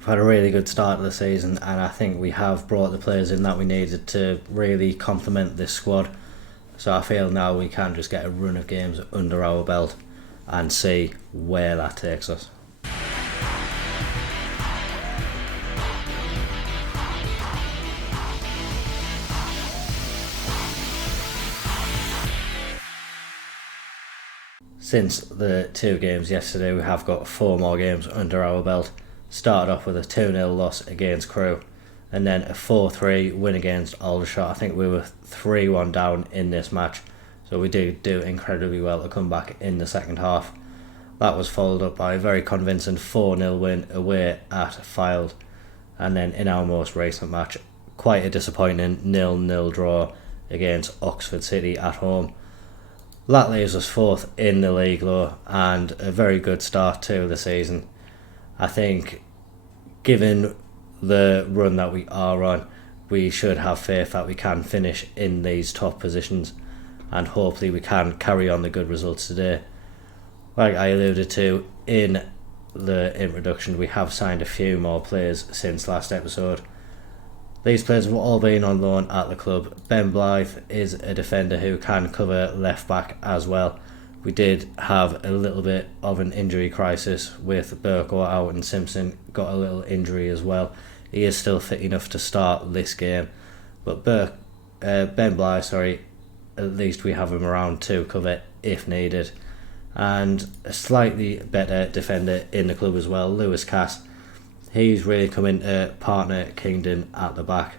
We've had a really good start to the season, and I think we have brought the players in that we needed to really complement this squad. So I feel now we can just get a run of games under our belt and see where that takes us. Since the 2 games yesterday, we have got 4 more games under our belt. Started off with a 2-0 loss against Crewe, and then a 4-3 win against Aldershot. I think we were 3-1 down in this match, so we do incredibly well to come back in the second half. That was followed up by a very convincing 4-0 win away at Fylde, and then in our most recent match, quite a disappointing 0-0 draw against Oxford City at home. That leaves us 4th in the league though, and a very good start to the season. I think, given the run that we are on, we should have faith that we can finish in these top positions, and hopefully we can carry on the good results today. Like I alluded to in the introduction, we have signed a few more players since last episode. These players have all been on loan at the club. Ben Blythe is a defender who can cover left back as well. We did have a little bit of an injury crisis with Burko out, and Simpson got a little injury as well. He is still fit enough to start this game, but Ben Blythe, at least we have him around to cover if needed. And a slightly better defender in the club as well, Lewis Cass. He's really come into partner Kingdon at the back,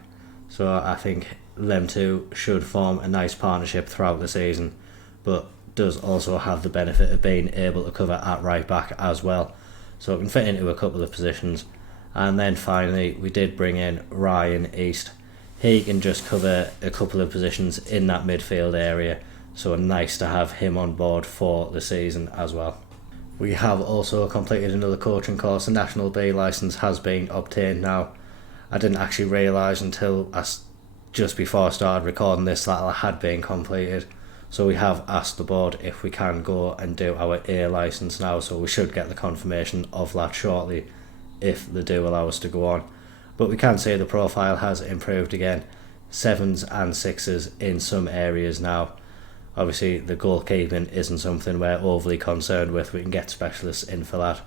so I think them two should form a nice partnership throughout the season, but does also have the benefit of being able to cover at right back as well, so it can fit into a couple of positions. And then finally we did bring in Ryan East. He can just cover a couple of positions in that midfield area, so nice to have him on board for the season as well. We have also completed another coaching course. The National B licence has been obtained now. I didn't actually realise until just before I started recording this that it had been completed. So we have asked the board if we can go and do our A licence now, so we should get the confirmation of that shortly if they do allow us to go on. But we can say the profile has improved again. 7s and 6s in some areas now. Obviously the goalkeeping isn't something we're overly concerned with, we can get specialists in for that,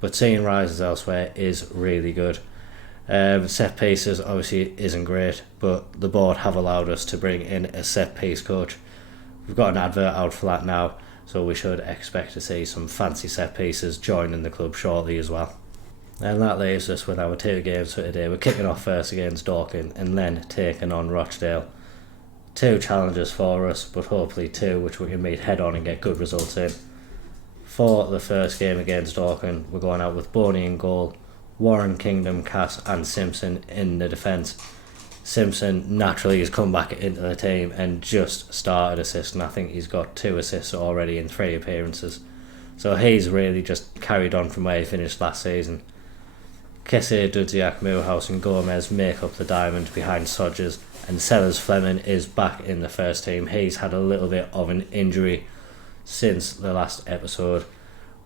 but seeing rises elsewhere is really good. Set pieces obviously isn't great, but the board have allowed us to bring in a set piece coach. We've got an advert out for that now, so we should expect to see some fancy set pieces joining the club shortly as well. And that leaves us with our 2 games for today. We're kicking off first against Dorking and then taking on Rochdale. 2 challenges for us, but hopefully 2 which we can meet head on and get good results in. For the first game against Dorking, we're going out with Boney in goal, Warren, Kingdom, Cass and Simpson in the defence. Simpson naturally has come back into the team and just started assisting. I think he's got 2 assists already in 3 appearances, so he's really just carried on from where he finished last season. Kesse, Dudziak, Moorhouse and Gomez make up the diamond behind Sodgers, and Sellers Fleming is back in the first team. He's had a little bit of an injury since the last episode.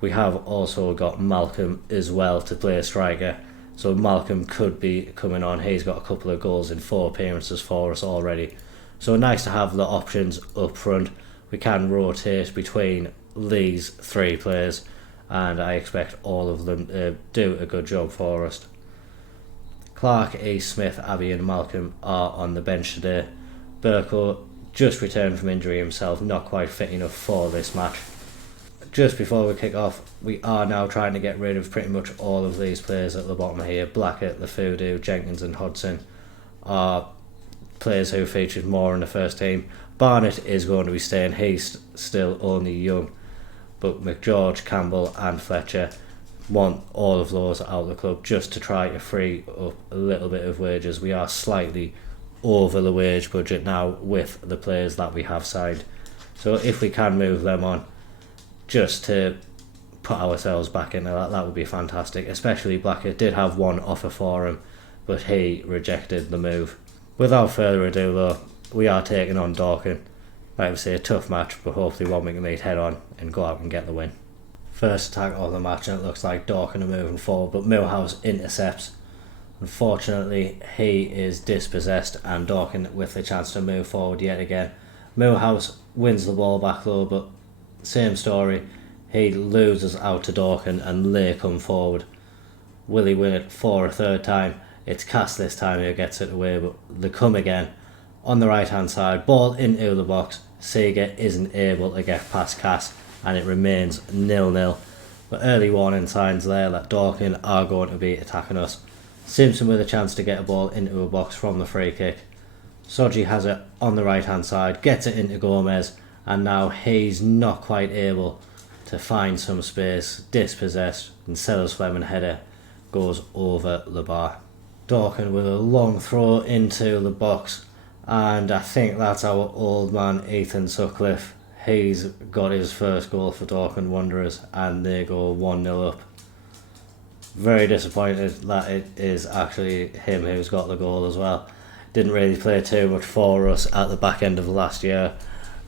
We have also got Malcolm as well to play a striker, so Malcolm could be coming on. He's got a couple of goals in 4 appearances for us already, so nice to have the options up front. We can rotate between these 3 players, and I expect all of them to do a good job for us. Clark, East, Smith, Abbey and Malcolm are on the bench today. Burko just returned from injury himself, not quite fit enough for this match. Just before we kick off, we are now trying to get rid of pretty much all of these players at the bottom here. Blackett, Lefudu, Jenkins and Hodson are players who featured more in the first team. Barnett is going to be staying, he's still only young, but McGeorge, Campbell and Fletcher want all of those out of the club just to try to free up a little bit of wages. We are slightly over the wage budget now with the players that we have signed, so if we can move them on just to put ourselves back into that would be fantastic. Especially Blackett did have 1 offer for him, but he rejected the move. Without further ado though, we are taking on Dorking. Like we say, a tough match, but hopefully one we can meet head on and go out and get the win. First attack of the match, and it looks like Dorking are moving forward, but Millhouse intercepts. Unfortunately, he is dispossessed, and Dorking with the chance to move forward yet again. Millhouse wins the ball back though, but same story. He loses out to Dorking, and Leigh come forward. Will he win it for a third time? It's Cass this time who gets it away, but they come again. On the right hand side, ball into the box. Sega isn't able to get past Cass, and it remains 0-0. But early warning signs there that Dorking are going to be attacking us. Simpson with a chance to get a ball into a box from the free kick. Soji has it on the right hand side, gets it into Gomez, and now he's not quite able to find some space, dispossessed, and Sellers-Fleming header goes over the bar. Dorking with a long throw into the box, and I think that's our old man Ethan Sutcliffe. He's got his first goal for Dorking Wanderers, and they go 1-0 up. Very disappointed that it is actually him who's got the goal as well. Didn't really play too much for us at the back end of last year,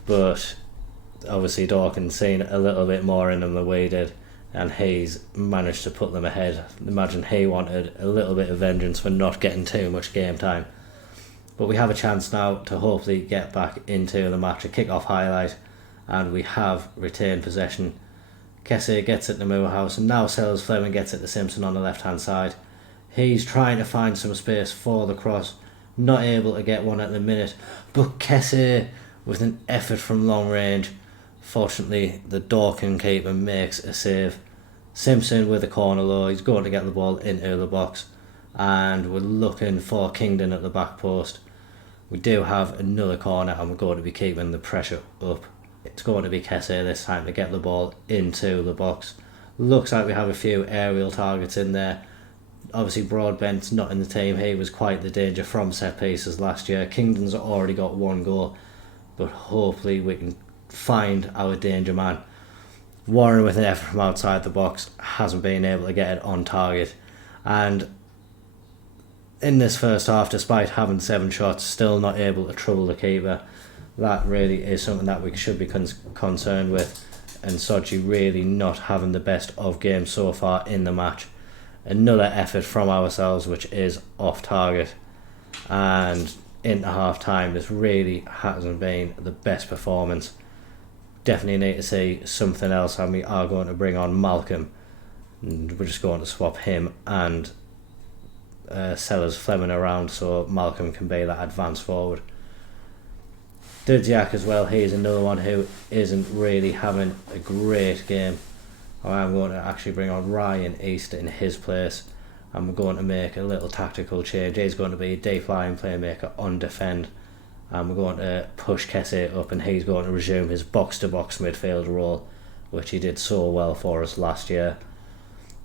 but obviously Dorking seen a little bit more in him than we did, and he's managed to put them ahead. Imagine he wanted a little bit of vengeance for not getting too much game time. But we have a chance now to hopefully get back into the match. A kick-off highlight, and we have retained possession. Kessie gets it to Millhouse, and now Sellers-Fleming gets it to Simpson on the left-hand side. He's trying to find some space for the cross, not able to get one at the minute, but Kessie with an effort from long range. Fortunately, the Dorking keeper makes a save. Simpson with a corner though, he's going to get the ball into the box, and we're looking for Kingdon at the back post. We do have another corner, and we're going to be keeping the pressure up. It's going to be Kessie this time to get the ball into the box. Looks like we have a few aerial targets in there. Obviously Broadbent's not in the team. He was quite the danger from set pieces last year. Kingdon's already got one goal, but hopefully we can find our danger man. Warren with an effort from outside the box hasn't been able to get it on target, and in this first half, despite having 7 shots, still not able to trouble the keeper. That really is something that we should be concerned with, and Soji really not having the best of games so far in the match. Another effort from ourselves which is off target, and into half time this really hasn't been the best performance. Definitely need to see something else, and we are going to bring on Malcolm, and we're just going to swap him and Sellers-Fleming around so Malcolm can be that advance forward. Dudziak as well, he's another one who isn't really having a great game. I'm going to actually bring on Ryan East in his place, and we're going to make a little tactical change. He's going to be a deep line playmaker on defend, and we're going to push Kessie up, and he's going to resume his box-to-box midfield role, which he did so well for us last year.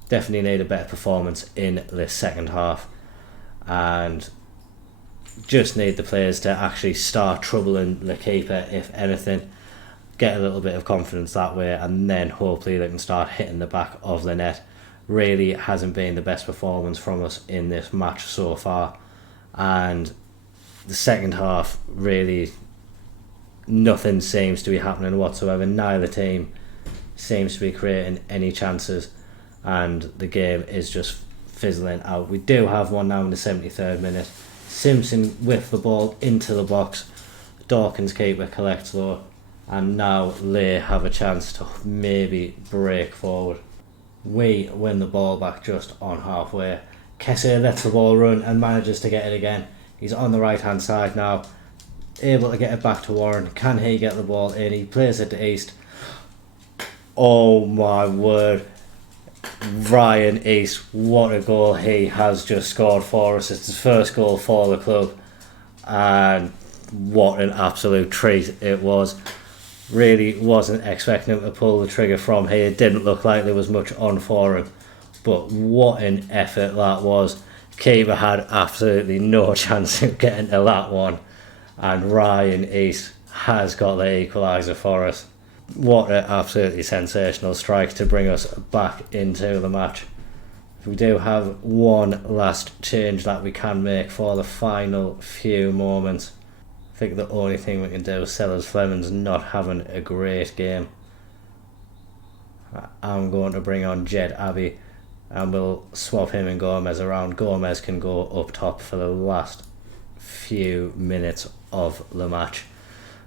Definitely need a better performance in the second half, and just need the players to actually start troubling the keeper, if anything. Get a little bit of confidence that way, and then hopefully they can start hitting the back of the net. Really hasn't been the best performance from us in this match so far, and the second half really nothing seems to be happening whatsoever. Neither team seems to be creating any chances, and the game is just fizzling out. We do have one now in the 73rd minute. Simpson with the ball into the box. Dawkins keeper collects though, and now Leigh have a chance to maybe break forward. We win the ball back just on halfway. Kessie lets the ball run and manages to get it again. He's on the right hand side now, able to get it back to Warren. Can he get the ball in? He plays it to East. Oh my word, Ryan East, what a goal he has just scored for us. It's his first goal for the club, and what an absolute treat it was. Really wasn't expecting him to pull the trigger from here. It didn't look like there was much on for him, but what an effort that was. Keeper had absolutely no chance of getting to that one, and Ryan East has got the equaliser for us. What an absolutely sensational strike to bring us back into the match. We do have one last change that we can make for the final few moments. I think the only thing we can do is Sellers-Fleming's not having a great game. I'm going to bring on Jed Abbey and we'll swap him and Gomez around. Gomez can go up top for the last few minutes of the match.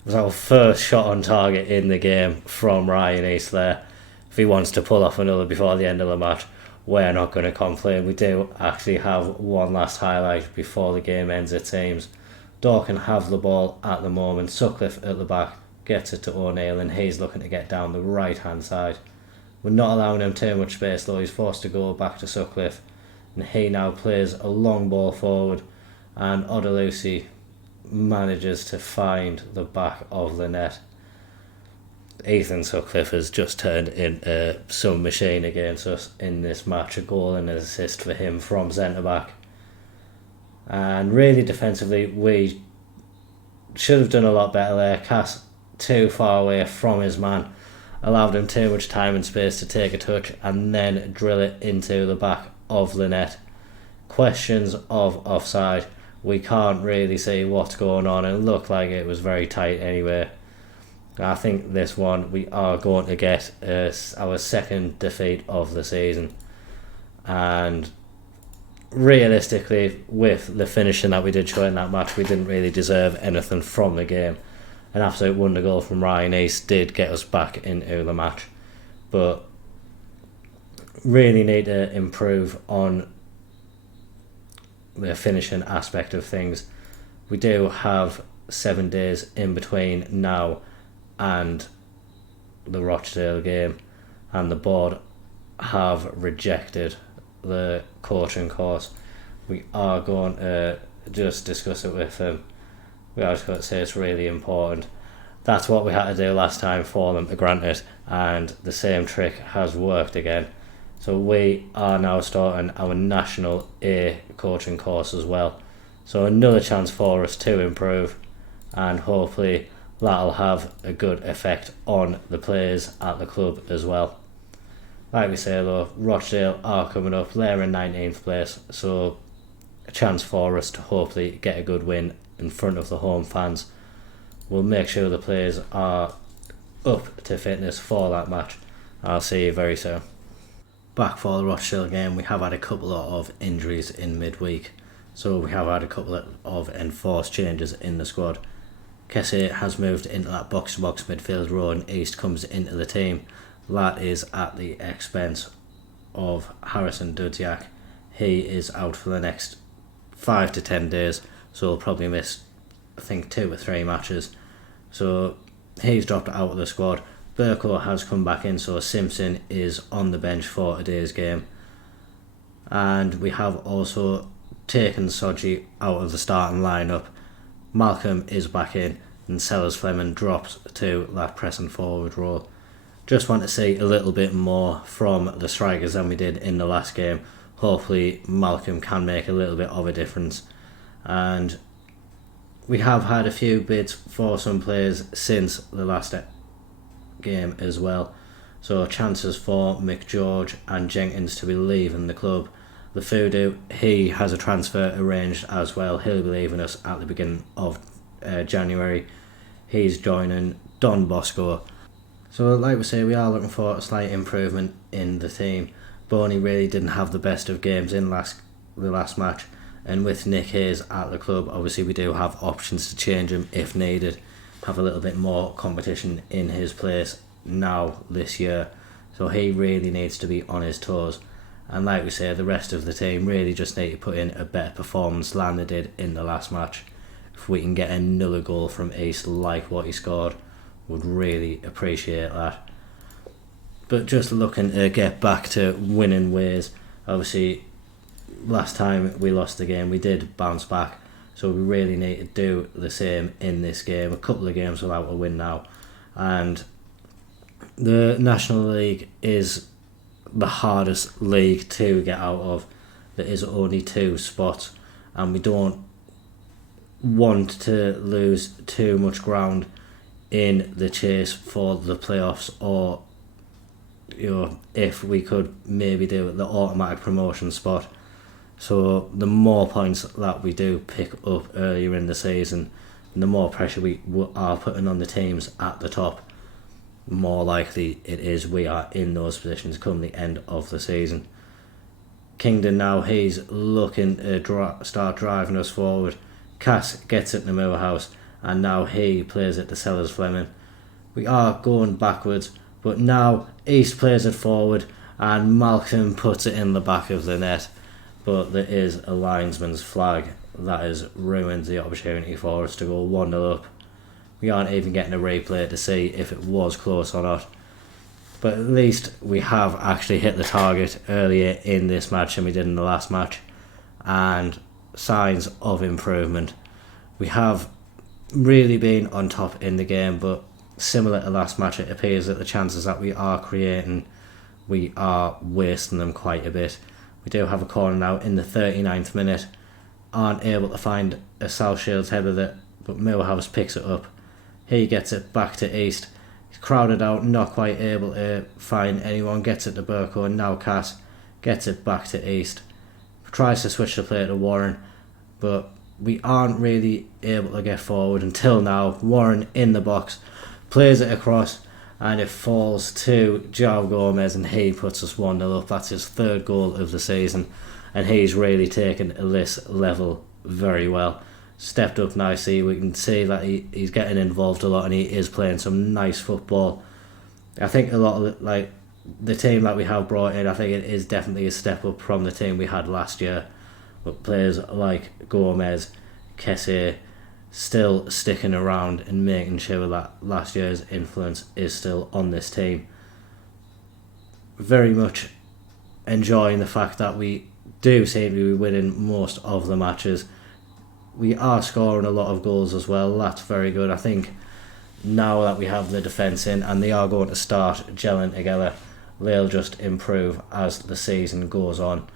It was our first shot on target in the game from Ryan East there. If he wants to pull off another before the end of the match, we're not going to complain. We do actually have one last highlight before the game ends, it seems. Dorkin have the ball at the moment. Sutcliffe at the back gets it to O'Neill and he's looking to get down the right hand side. We're not allowing him too much space though. He's forced to go back to Sutcliffe and he now plays a long ball forward and Odalusi manages to find the back of the net. Ethan Sutcliffe has just turned into some machine against us in this match. A goal and an assist for him from centre back. And really defensively we should have done a lot better there. Cass too far away from his man, allowed him too much time and space to take a touch and then drill it into the back of the net. Questions of offside. We can't really see what's going on. It looked like it was very tight anyway. I think this one we are going to get our second defeat of the season. And realistically, with the finishing that we did show in that match, we didn't really deserve anything from the game. An absolute wonder goal from Ryan East did get us back into the match. But really need to improve on the finishing aspect of things. We do have 7 days in between now and the Rochdale game, and the board have rejected the coaching course. We are going to just discuss it with them. We are just going to say it's really important. That's what we had to do last time for them to grant it, and the same trick has worked again. So we are now starting our National A coaching course as well. So another chance for us to improve, and hopefully that'll have a good effect on the players at the club as well. Like we say though, Rochdale are coming up. They're in 19th place, so a chance for us to hopefully get a good win in front of the home fans. We'll make sure the players are up to fitness for that match. I'll see you very soon. Back for the Rochdale game, we have had a couple of injuries in midweek, so we have had a couple of enforced changes in the squad. Kessie has moved into that box-to-box midfield role and East comes into the team. That is at the expense of Harrison Dudziak. He is out for the next 5 to 10 days, so he'll probably miss, I think, 2 or 3 matches. So he's dropped out of the squad. Burko has come back in, so Simpson is on the bench for today's game. And we have also taken Soji out of the starting lineup. Malcolm is back in and Sellers Fleming drops to that pressing forward role. Just want to see a little bit more from the strikers than we did in the last game. Hopefully Malcolm can make a little bit of a difference. And we have had a few bids for some players since the last game as well. So chances for McGeorge and Jenkins to be leaving the club. The Fudu, he has a transfer arranged as well. He'll be leaving us at the beginning of January. He's joining Don Bosco. So like we say, we are looking for a slight improvement in the team. Boney really didn't have the best of games in the last match, and with Nick Hayes at the club, obviously we do have options to change him if needed, have a little bit more competition in his place now this year. So he really needs to be on his toes. And like we say, the rest of the team really just need to put in a better performance than they did in the last match. If we can get another goal from East like what he scored, would really appreciate that. But just looking to get back to winning ways. Obviously, last time we lost the game, we did bounce back. So we really need to do the same in this game. A couple of games without a win now. And the National League is the hardest league to get out of. There is only 2 spots, and we don't want to lose too much ground in the chase for the playoffs, or if we could maybe do the automatic promotion spot. So the more points that we do pick up earlier in the season, the more pressure we are putting on the teams at the top. more likely it is we are in those positions come the end of the season. Kingdon now, he's looking to start driving us forward. Cass gets it to Moorhouse, and now he plays it to Sellers Fleming. We are going backwards, but now East plays it forward, and Malcolm puts it in the back of the net. But there is a linesman's flag that has ruined the opportunity for us to go 1-0 up. We aren't even getting a replay to see if it was close or not. But at least we have actually hit the target earlier in this match than we did in the last match. And signs of improvement. We have really been on top in the game, but similar to last match, it appears that the chances that we are creating, we are wasting them quite a bit. We do have a corner now in the 39th minute. Aren't able to find a South Shields header there, but Moorhouse picks it up. He gets it back to East. He's crowded out, not quite able to find anyone. Gets it to Burko, and now Cass gets it back to East. Tries to switch the play to Warren, but we aren't really able to get forward until now. Warren in the box, plays it across, and it falls to Joao Gomez, and he puts us 1-0 up. That's his third goal of the season, and he's really taken this level very well. Stepped up nicely. We can see that he's getting involved a lot, and he is playing some nice football. I think a lot of the team that we have brought in, I think it is definitely a step up from the team we had last year. But players like Gomez, Kessie, still sticking around and making sure that last year's influence is still on this team. Very much enjoying the fact that we do seem to be winning most of the matches. We are scoring a lot of goals as well. That's very good. I think now that we have the defence in and they are going to start gelling together, they'll just improve as the season goes on.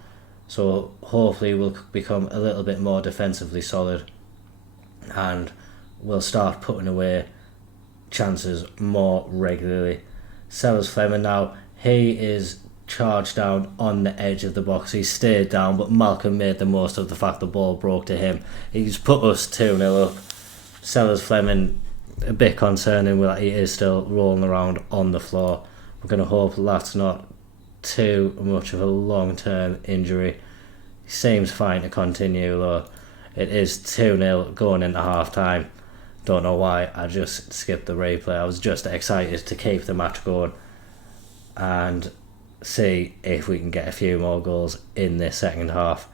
So hopefully we'll become a little bit more defensively solid, and we'll start putting away chances more regularly. Sellers Fleming now, he is charged down on the edge of the box. He stayed down, but Malcolm made the most of the fact the ball broke to him. He's put us 2-0 up. Sellers Fleming, a bit concerning that he is still rolling around on the floor. We're going to hope that's not too much of a long-term injury. He seems fine to continue though. It is 2-0 going into half-time. Don't know why I just skipped the replay. I was just excited to keep the match going and see if we can get a few more goals in this second half.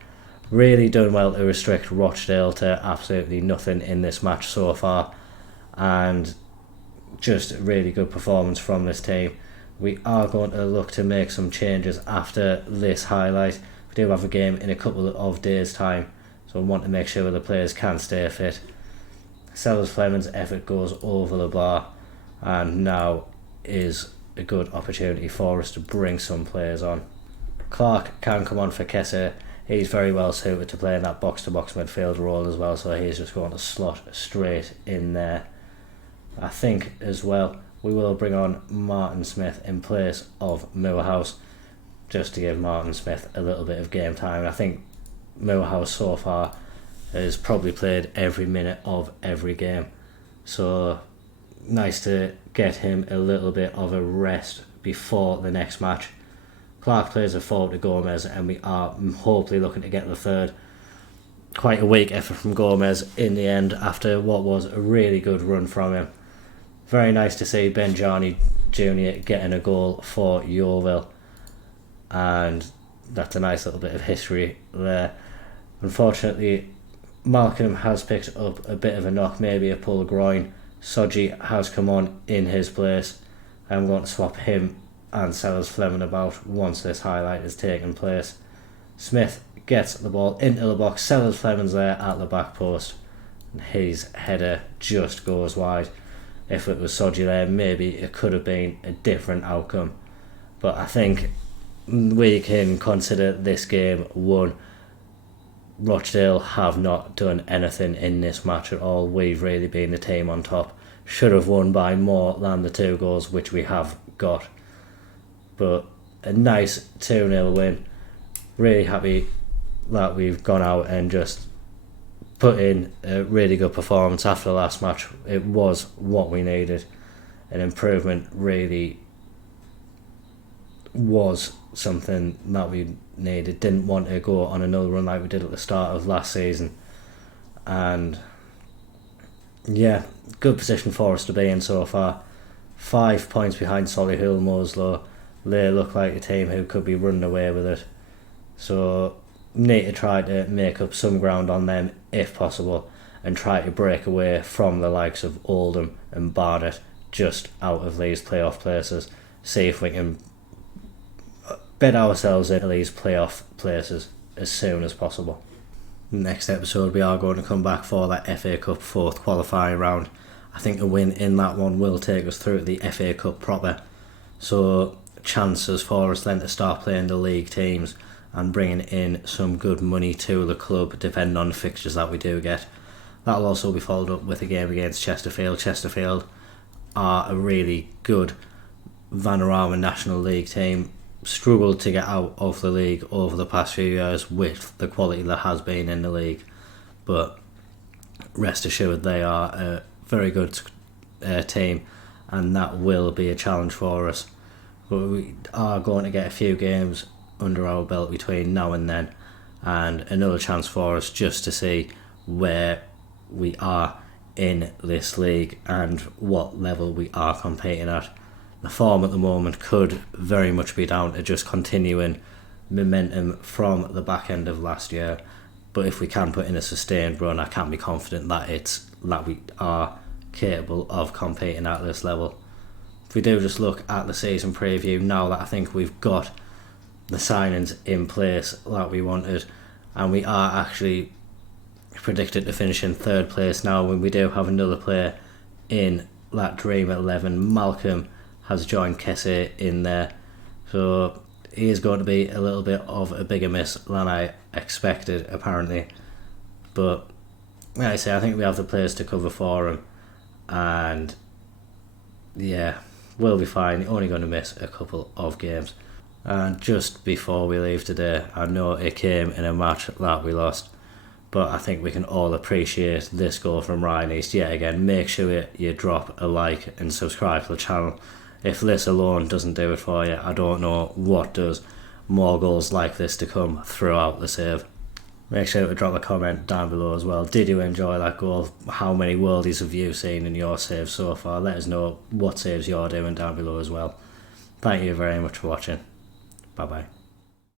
Really done well to restrict Rochdale to absolutely nothing in this match so far, and just a really good performance from this team. We are going to look to make some changes after this highlight. We do have a game in a couple of days' time, so I want to make sure the players can stay fit. Sellers Fleming's effort goes over the bar, and now is a good opportunity for us to bring some players on. Clark can come on for Kessie. He's very well suited to playing that box-to-box midfield role as well, so he's just going to slot straight in there. I think as well we will bring on Martin Smith in place of Moorhouse, just to give Martin Smith a little bit of game time. I think Moorhouse so far has probably played every minute of every game, so nice to get him a little bit of a rest before the next match. Clark plays a forward to Gomez, and we are hopefully looking to get the third. Quite a weak effort from Gomez in the end after what was a really good run from him. Very nice to see Benjani Jr. getting a goal for Yeovil, and that's a nice little bit of history there. Unfortunately, Malcolm has picked up a bit of a knock, maybe a pulled groin. Soji has come on in his place. I'm going to swap him and Sellers Fleming about once this highlight has taken place. Smith gets the ball into the box. Sellers Fleming's there at the back post, and his header just goes wide. If it was Soji there, maybe it could have been a different outcome, but I think we can consider this game won. Rochdale have not done anything in this match at all. We've really been the team on top. Should have won by more than the 2 goals which we have got, but a nice 2-0 win. Really happy that we've gone out and just put in a really good performance after the last match. It was what we needed. an improvement really was something that we needed. Didn't want to go on another run like we did at the start of last season. And yeah, good position for us to be in so far. 5 points behind Solihull Moseley. They look like a team who could be running away with it. So need to try to make up some ground on them if possible, and try to break away from the likes of Oldham and Barnet just out of these playoff places. See if we can bed ourselves into these playoff places as soon as possible. Next episode we are going to come back for that FA Cup fourth qualifying round. I think a win in that one will take us through to the FA Cup proper. So chances for us then to start playing the league teams and bringing in some good money to the club depending on the fixtures that we do get. That'll also be followed up with a game against Chesterfield. Chesterfield are a really good Vanarama National League team. Struggled to get out of the league over the past few years with the quality that has been in the league, but rest assured they are a very good team, and that will be a challenge for us. But we are going to get a few games under our belt between now and then, and another chance for us just to see where we are in this league and what level we are competing at. The form at the moment could very much be down to just continuing momentum from the back end of last year, but if we can put in a sustained run, I can be confident that we are capable of competing at this level. If we do just look at the season preview now that I think we've got the signings in place that we wanted, and we are actually predicted to finish in third place now, when we do have another player in that Dream 11. Malcolm has joined Kessie in there, so he is going to be a little bit of a bigger miss than I expected apparently, but like I say, I think we have the players to cover for him, and yeah, we'll be fine. Only going to miss a couple of games. And just before we leave today, I know it came in a match that we lost, but I think we can all appreciate this goal from Ryan East yet again. Make sure you drop a like and subscribe to the channel. If this alone doesn't do it for you, I don't know what does. More goals like this to come throughout the save. Make sure to drop a comment down below as well. Did you enjoy that goal? How many worldies have you seen in your saves so far? Let us know what saves you're doing down below as well. Thank you very much for watching. Bye bye.